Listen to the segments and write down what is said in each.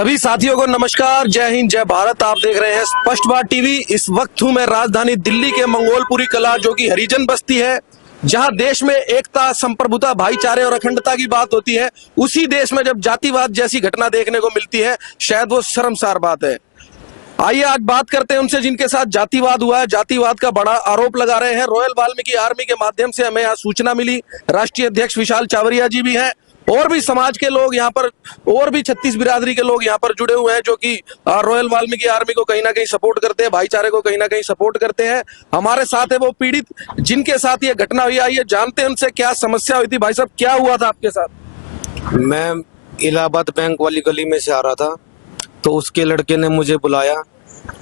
सभी साथियों को नमस्कार, जय हिंद, जय भारत। आप देख रहे हैं स्पष्ट बात टीवी। इस वक्त हूं मैं राजधानी दिल्ली के मंगोलपुरी कला, जो कि हरिजन बस्ती है, जहां देश में एकता, संप्रभुता, भाईचारे और अखंडता की बात होती है। उसी देश में जब जातिवाद जैसी घटना देखने को मिलती है, शायद वो शर्मसार बात है। आइए आज बात करते हैं उनसे जिनके साथ जातिवाद हुआ है, जातिवाद का बड़ा आरोप लगा रहे हैं। रॉयल वाल्मीकि आर्मी के माध्यम से हमें यहाँ सूचना मिली। राष्ट्रीय अध्यक्ष विशाल चावरिया जी भी हैं और भी समाज के लोग यहाँ पर, और भी 36 बिरादरी के लोग यहाँ पर जुड़े हुए हैं, जो कि रॉयल वाल्मीकि आर्मी को कहीं ना कहीं सपोर्ट करते हैं, भाईचारे को कहीं ना कहीं सपोर्ट करते हैं। हमारे साथ है वो पीड़ित जिनके साथ ये घटना हुई। आइए जानते हैं उनसे क्या समस्या हुई थी। भाई साहब, क्या हुआ था आपके साथ? मैं इलाहाबाद बैंक वाली गली में से आ रहा था, तो उसके लड़के ने मुझे बुलाया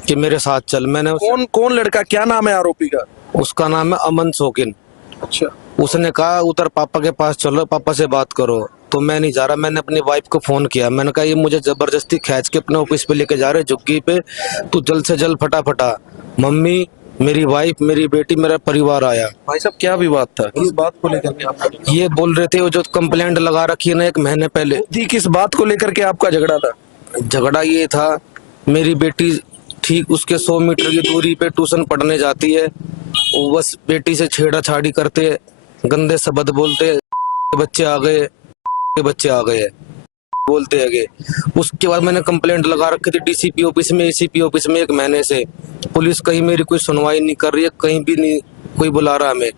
कि मेरे साथ चल। मैंने कौन लड़का, क्या नाम है आरोपी का? उसका नाम है अमन शौकीन। अच्छा। उसने कहा उधर पापा के पास चलो, पापा से बात करो। तो मैं नहीं जा रहा। मैंने अपनी वाइफ को फोन किया। मैंने कहा ये मुझे जबरदस्ती खींच के अपने ऑफिस पे लेके जा रहे झुग्गी पे, तू जल्द से जल्द फटाफटा। मम्मी, मेरी वाइफ, मेरी बेटी, मेरा परिवार आया। भाई साहब, क्या विवाद था? किस बात को लेकर के आपका? ये बोल रहे थे वो जो कंप्लेंट लगा रखी है ना 1 महीने पहले। किस बात को लेकर के आपका झगड़ा था? झगड़ा ये था, मेरी बेटी ठीक उसके 100 मीटर की दूरी पे ट्यूशन पढ़ने जाती है। वो बस बेटी से छेड़ाछाड़ी करते, गंदे शब्द बोलते, बच्चे आ गए, बच्चे आ गए बोलते आगे। उसके बाद मैंने कंप्लेंट लगा रखी थी डीसीपी ऑफिस में, एसीपी ऑफिस में 1 महीने से। पुलिस कहीं मेरी कोई सुनवाई नहीं कर रही है, कहीं भी नहीं कोई बुला रहा हमें।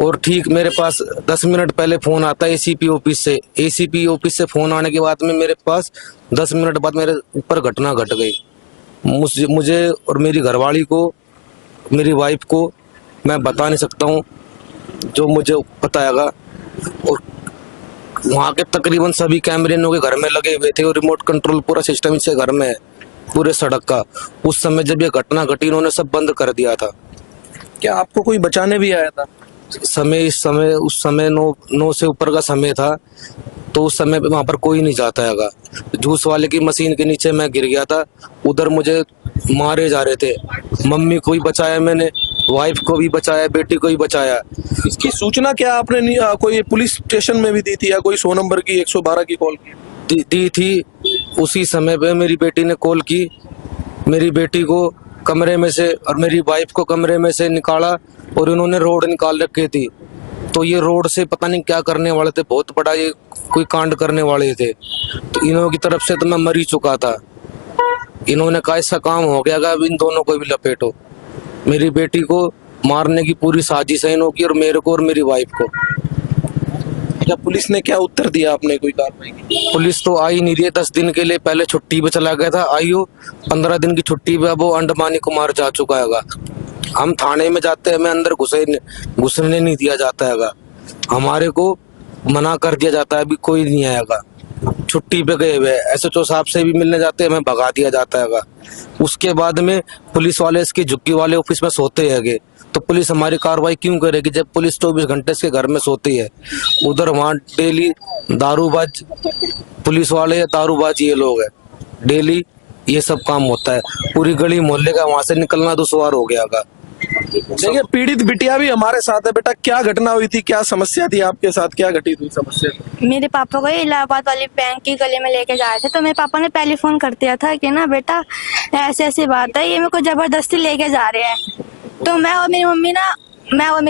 और ठीक मेरे पास 10 मिनट पहले फोन आता है एसीपी ऑफिस से। एसीपी ऑफिस से फोन आने के बाद में मेरे पास 10 मिनट बाद मेरे ऊपर घटना घट गई। मुझे और मेरी घरवाली को, मेरी वाइफ को मैं बता नहीं सकता हूँ जो मुझे बताएगा। और वहाँ के तकरीबन सभी कैमरे इनों के घर में लगे हुए थे और रिमोट कंट्रोल पूरा सिस्टम इसके घर में है, पूरे सड़क का। उस समय जब ये घटना घटी, इन्होंने सब बंद कर दिया था। क्या आपको कोई बचाने भी आया था? उस समय 9 से ऊपर का समय था, तो उस समय पे वहाँ पर कोई नहीं जाता हैगा। जूस वाले की मशीन के नीचे मैं गिर गया था। उधर मुझे मारे जा रहे थे। मम्मी को भी बचाया मैंने, वाइफ को भी बचाया, बेटी को भी बचाया। इसकी सूचना क्या आपने कोई पुलिस स्टेशन में भी दी थी या कोई 100 नंबर की, 112 की कॉल की? दी थी। उसी समय पे मेरी बेटी ने कॉल की। मेरी बेटी को कमरे में से और मेरी वाइफ को कमरे में से निकाला और इन्होंने रोड निकाल रखी थी। तो ये रोड से पता नहीं क्या करने वाले थे, बहुत बड़ा ये कोई कांड करने वाले थे। तो इन्हों की तरफ से तो मैं मर ही चुका था। इन्होंने कहा इसका काम हो गया, अब इन दोनों को भी लपेटो। मेरी बेटी को मारने की पूरी साजिश है इन्हों की, और मेरे को और मेरी वाइफ को। क्या पुलिस ने क्या उत्तर दिया? आपने कोई कार्रवाई की? पुलिस तो आई नहीं रही है। 10 दिन के लिए पहले छुट्टी पे चला गया था, आईओ 15 दिन की छुट्टी पे अब वो अंडमानी कुमार जा चुका हैगा। हम थाने में जाते हैं, हमें अंदर घुसने नहीं दिया जाता हैगा। हमारे को मना कर दिया जाता है, अभी कोई नहीं आएगा। छुट्टी पे गए हुए एसएचओ साहब से भी मिलने जाते हैं, हमें भगा दिया जाता हैगा। उसके बाद में पुलिस वाले इसके झुग्गी वाले ऑफिस में सोते हैगे। तो पुलिस हमारी कार्रवाई क्यों करेगी जब पुलिस 24 घंटे इसके घर में सोती है? उधर वहाँ डेली दारूबाज पुलिस वाले, दारूबाज ये लोग है, डेली ये सब काम होता है। पूरी गली मोहल्ले का वहां से निकलना दुश्वार हो गया था। देखिए, पीड़ित बिटिया भी हमारे साथ है। बेटा, क्या घटना हुई थी, क्या समस्या थी आपके साथ, क्या घटी थी समस्या? मेरे पापा को इलाहाबाद वाली बैंक की गली में लेके जा रहे थे, तो मेरे पापा ने पहले फोन कर दिया था कि ना बेटा ऐसे ऐसी बात है, ये मेरे को जबरदस्ती लेके जा रहे हैं। तो मैं और मेरी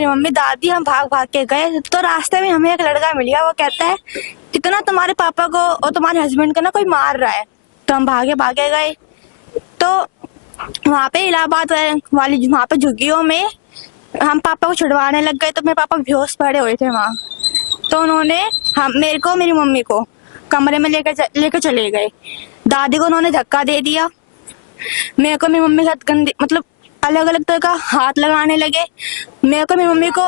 मम्मी दादी हम भाग भाग के गए। तो रास्ते में हमें एक लड़का मिल गया। वो कहता है कि ना तुम्हारे पापा को और तुम्हारे हस्बैंड को ना कोई मार रहा है। तो हम भागे भागे गए। तो वहाँ पे इलाहाबाद वाली वहाँ पे झुग्गियों में हम पापा को छुड़वाने लग गए। तो मेरे पापा बेहोश पड़े हुए थे वहाँ। तो उन्होंने मेरे को, मेरी मम्मी को कमरे में लेकर चले गए। दादी को उन्होंने धक्का दे दिया। मेरे को मेरी मम्मी के साथ गंदी मतलब अलग अलग तरह का हाथ लगाने लगे। मेरे को मेरी मम्मी को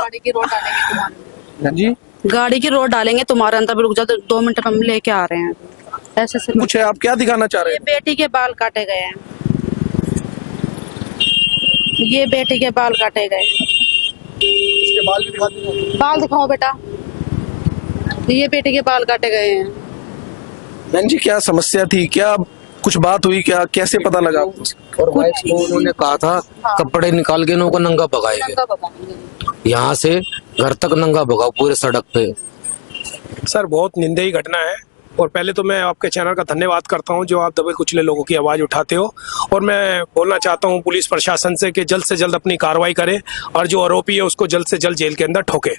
जी गाड़ी की रोड डालेंगे तुम्हारे अंदर, रुक जाओ 2 मिनट में हम लेके आ रहे हैं। ऐसे से कुछ है, आप क्या दिखाना चाह रहे ये हैं? बेटी के बाल काटे गए हैं, ये बेटी के बाल काटे गए। इसके बाल भी दिखा दीजिए। बाल दिखाओ बेटा, ये बेटी के बाल काटे गए हैं। बहन जी, क्या समस्या थी, क्या कुछ बात हुई, क्या कैसे पता लगा? और वाइफ को उन्होंने कहा था कपड़े निकाल के इनको नंगा भगाएंगे, यहाँ से घर तक नंगा भगाओ पूरे सड़क पे। सर बहुत निंदनीय घटना है और पहले तो मैं आपके चैनल का धन्यवाद करता हूं जो आप दबे कुचले लोगों की आवाज़ उठाते हो। और मैं बोलना चाहता हूं पुलिस प्रशासन से कि जल्द से जल्द अपनी कार्रवाई करे और जो आरोपी है उसको जल्द से जल्द जेल के अंदर ठोके।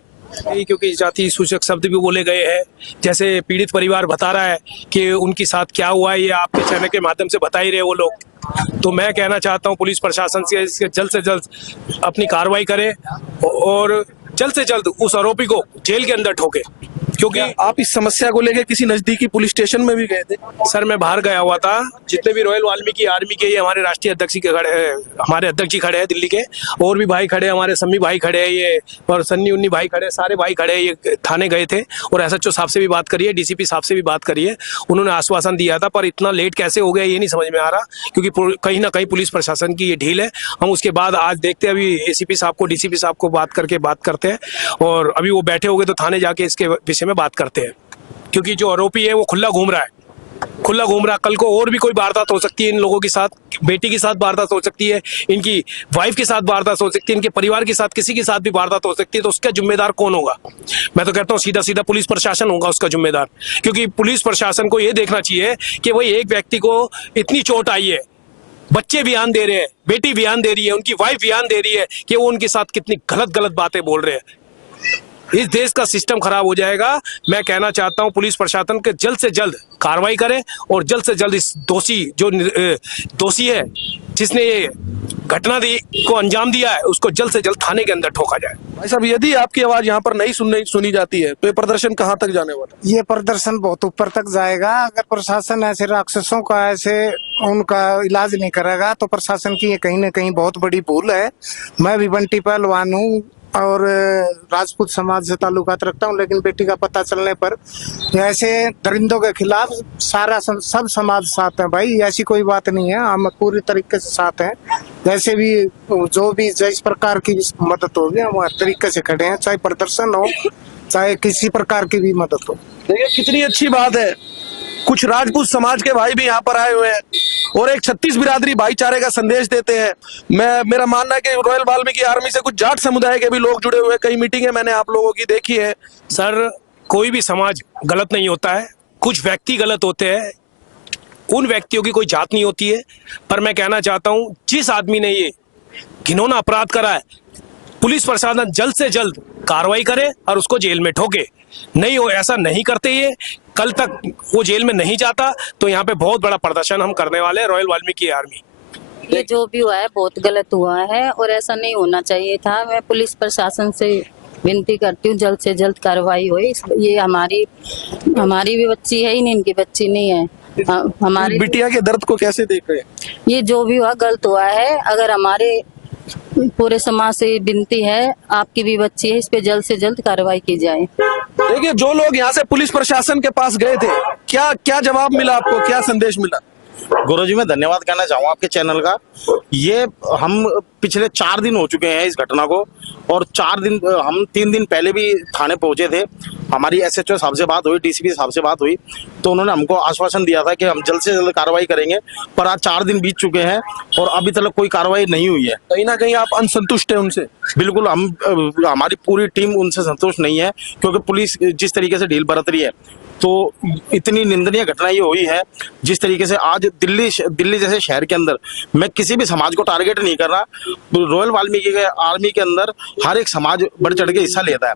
क्योंकि जाति सूचक शब्द भी बोले गए हैं, जैसे पीड़ित परिवार बता रहा है कि उनके साथ क्या हुआ है, ये आपके चैनल के माध्यम से बता ही रहे वो लोग। तो मैं कहना चाहता हूं पुलिस प्रशासन से जल्द अपनी कार्रवाई करे और जल्द से जल्द उस आरोपी को जेल के अंदर ठोके। क्योंकि आप इस समस्या को लेकर किसी नजदीकी पुलिस स्टेशन में भी गए थे? सर मैं बाहर गया हुआ था। जितने भी रॉयल वाल्मीकि आर्मी के ये हमारे राष्ट्रीय अध्यक्ष के खड़े हैं, हमारे अध्यक्ष जी खड़े हैं दिल्ली के, और भी भाई खड़े हैं, हमारे सम्मी भाई खड़े हैं, ये और सन्नी उन्नी भाई खड़े हैं, सारे भाई खड़े हैं। ये थाने गए थे और एसएचओ साहब से भी बात करी है, डीसीपी साहब से भी बात करी है। उन्होंने आश्वासन दिया था, पर इतना लेट कैसे हो गया ये नहीं समझ में आ रहा, क्योंकि कहीं ना कहीं पुलिस प्रशासन की ये ढील है। हम उसके बाद आज देखते हैं, अभी एसीपी साहब को, डीसीपी साहब को बात करते हैं, और अभी वो बैठे हो गए तो थाने जाके इसके विषय में बात करते हैं। क्योंकि जो आरोपी है वो खुला घूम रहा है। कल को और भी कोई वारदात हो सकती है इन लोगों के साथ, बेटी के साथ वारदात हो सकती है, इनकी वाइफ के साथ वारदात हो सकती है, इनके परिवार के साथ किसी के साथ भी वारदात हो सकती है। तो उसका जिम्मेदार कौन होगा? मैं तो कहता हूँ सीधा सीधा पुलिस प्रशासन होगा उसका जिम्मेदार। क्योंकि पुलिस प्रशासन को ये देखना चाहिए कि भाई एक व्यक्ति को इतनी चोट आई है, बच्चे बयान दे रहे हैं, बेटी बयान दे रही है, उनकी वाइफ बयान दे रही है कि वो उनके साथ कितनी गलत बातें बोल रहे हैं। इस देश का सिस्टम खराब हो जाएगा। मैं कहना चाहता हूं पुलिस प्रशासन के जल्द से जल्द कार्रवाई करे और जल्द से जल्द इस दोषी है जिसने ये घटना को अंजाम दिया है उसको जल्द से जल्द थाने के अंदर ठोका जाए। भाई साहब, यदि आपकी आवाज यहाँ पर नहीं सुनी जाती है तो ये प्रदर्शन कहाँ तक जाने वाला है? ये प्रदर्शन बहुत ऊपर तक जाएगा। अगर प्रशासन ऐसे राक्षसों का ऐसे उनका इलाज नहीं करेगा तो प्रशासन की ये कहीं ना कहीं बहुत बड़ी भूल है। मैं भी बंटी पहलवान हूँ और राजपूत समाज से ताल्लुकात रखता हूँ, लेकिन बेटी का पता चलने पर ऐसे दरिंदों के खिलाफ सब समाज साथ है भाई। ऐसी कोई बात नहीं है, हम पूरी तरीके से साथ हैं। जैसे भी जो भी जिस प्रकार की मदद होगी हम हर तरीके से खड़े हैं, चाहे प्रदर्शन हो चाहे किसी प्रकार की भी मदद हो। देखिए कितनी अच्छी बात है, कुछ राजपूत समाज के भाई भी यहाँ पर आए हुए हैं और एक 36 बिरादरी भाईचारे का संदेश देते हैं। मेरा मानना है कि रॉयल वाल्मीकि आर्मी से कुछ जाट समुदाय के भी लोग जुड़े हुए हैं। कई मीटिंगें मैंने आप लोगों की देखी है। सर कोई भी समाज गलत नहीं होता है, कुछ व्यक्ति गलत होते हैं, उन व्यक्तियों की कोई जात नहीं होती है। पर मैं कहना चाहता हूँ जिस आदमी ने ये घिनौना अपराध करा है, पुलिस प्रशासन जल्द से जल्द कार्रवाई करे और उसको जेल में ठोके। नहीं हो ऐसा नहीं करते, ये कल तक वो जेल में नहीं जाता तो यहाँ पे बहुत बड़ा प्रदर्शन हम करने वाले हैं रॉयल वाल्मीकि आर्मी। ये जो भी हुआ है बहुत गलत हुआ है और ऐसा नहीं होना चाहिए था। मैं पुलिस प्रशासन से विनती करती हूँ जल्द से जल्द कार्रवाई हो। ये हमारी भी बच्ची है ही नहीं, इनकी बच्ची नहीं है। हमारी बिटिया के दर्द को कैसे देख रहे हैं? ये जो भी हुआ गलत हुआ है। अगर हमारे पूरे समाज से विनती है, आपकी भी बच्ची है, इस पे जल्द से जल्द कार्रवाई की जाए। देखिए जो लोग यहाँ से पुलिस प्रशासन के पास गए थे, क्या जवाब मिला आपको, क्या संदेश मिला? गुरुजी मैं धन्यवाद कहना चाहूँगा आपके चैनल का। ये हम पिछले 4 दिन हो चुके हैं इस घटना को, और 3 दिन पहले भी थाने पहुंचे थे। हमारी एसएचओ साहब से बात हुई, डीसीपी साहब से बात हुई, तो उन्होंने हमको आश्वासन दिया था कि हम जल्द से जल्द कार्रवाई करेंगे। पर आज 4 दिन बीत चुके हैं और अभी तक कोई कार्रवाई नहीं हुई है। कहीं ना कहीं आप असंतुष्ट हैं उनसे? बिल्कुल, हमारी पूरी टीम उनसे संतुष्ट नहीं है, क्योंकि पुलिस जिस तरीके से ढील बरत रही है, तो इतनी निंदनीय घटना ये हुई है। जिस तरीके से आज दिल्ली जैसे शहर के अंदर, मैं किसी भी समाज को टारगेट नहीं कर रहा, रॉयल वाल्मीकि के आर्मी के अंदर हर एक समाज बढ़ चढ़ के हिस्सा लेता है,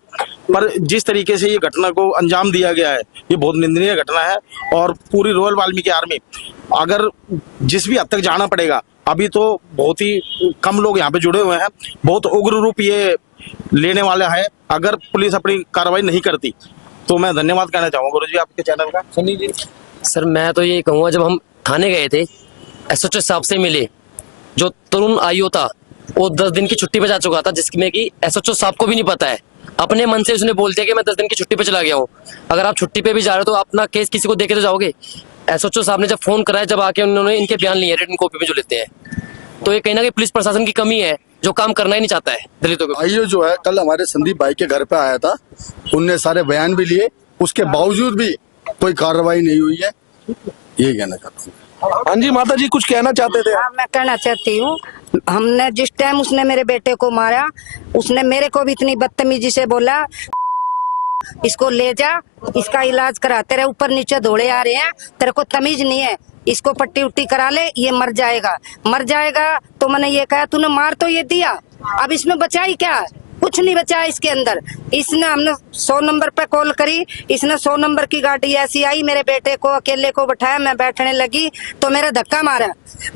पर जिस तरीके से ये घटना को अंजाम दिया गया है ये बहुत निंदनीय घटना है। और पूरी रॉयल वाल्मीकि आर्मी, अगर जिस भी हद तक जाना पड़ेगा, अभी तो बहुत ही कम लोग यहाँ पे जुड़े हुए हैं, बहुत उग्र रूप ये लेने वाला है अगर पुलिस अपनी कार्रवाई नहीं करती। तो मैं धन्यवाद कहना चाहूँगा गुरुजी आपके चैनल का। सनी जी? सर मैं तो ये कहूँगा, जब हम थाने गए थे एसएचओ साहब से मिले, जो तरुण आयु था वो 10 दिन की छुट्टी पे जा चुका था, जिसमें कि एसएचओ साहब को भी नहीं पता है। अपने मन से उसने बोल दिया कि मैं 10 दिन की छुट्टी पे चला गया हूँ। अगर आप छुट्टी पे भी जा रहे हो तो अपना केस किसी को देके तो जाओगे। एसएचओ साहब ने जब फोन कराया, जब आके उन्होंने इनके बयान लिए रिटन कॉपी में जो लेते हैं, तो ये कहीं ना कहीं पुलिस प्रशासन की कमी है, जो काम करना ही नहीं चाहता है दलितों को। आइयो जो है कल हमारे संदीप भाई के घर पे आया था, उनने सारे बयान भी लिए, उसके बावजूद भी कोई कार्रवाई नहीं हुई है। यही कहना चाहता हूँ। हाँ जी माता जी, कुछ कहना चाहते थे? हाँ, मैं कहना चाहती हूँ, हमने जिस टाइम उसने मेरे बेटे को मारा, उसने मेरे को भी इतनी बदतमीजी से बोला इसको ले जा, इसका इलाज कराते रहे। ऊपर नीचे दौड़े आ रहे हैं, तेरे को तमीज नहीं है, इसको पट्टी उट्टी करा ले, ये मर जाएगा। तो मैंने ये कहा तूने मार तो ये दिया, अब इसमें बचा ही क्या है? कुछ नहीं बचा है इसके अंदर। इसने हमने 100 नंबर पे कॉल करी, इसने 100 नंबर की गाड़ी ऐसी आई, मेरे बेटे को अकेले को बैठाया, मैं बैठने लगी तो मेरा धक्का मारा।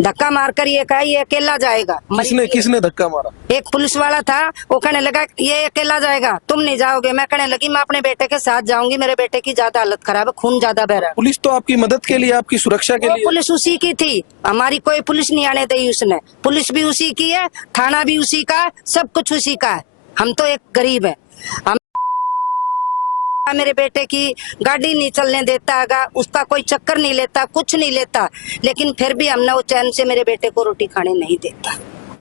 धक्का मारकर ये कहा ये अकेला जाएगा। किसने धक्का मारा? एक पुलिस वाला था, वो कहने लगा ये अकेला जाएगा, तुम नहीं जाओगे। मैं कहने लगी मैं अपने बेटे के साथ जाऊंगी, मेरे बेटे की ज्यादा हालत खराब है, खून ज्यादा बह रहा है। पुलिस तो आपकी मदद के लिए, आपकी सुरक्षा के लिए। पुलिस उसी की थी, हमारी कोई पुलिस नहीं आने दी उसने। पुलिस भी उसी की है, थाना भी उसी का है, सब कुछ उसी का है। हम तो एक गरीब है, हम मेरे बेटे की गाड़ी नहीं चलने देता है, उसका कोई चक्कर नहीं लेता, कुछ नहीं लेता, लेकिन फिर भी हमने वो चैन से मेरे बेटे को रोटी खाने नहीं देता।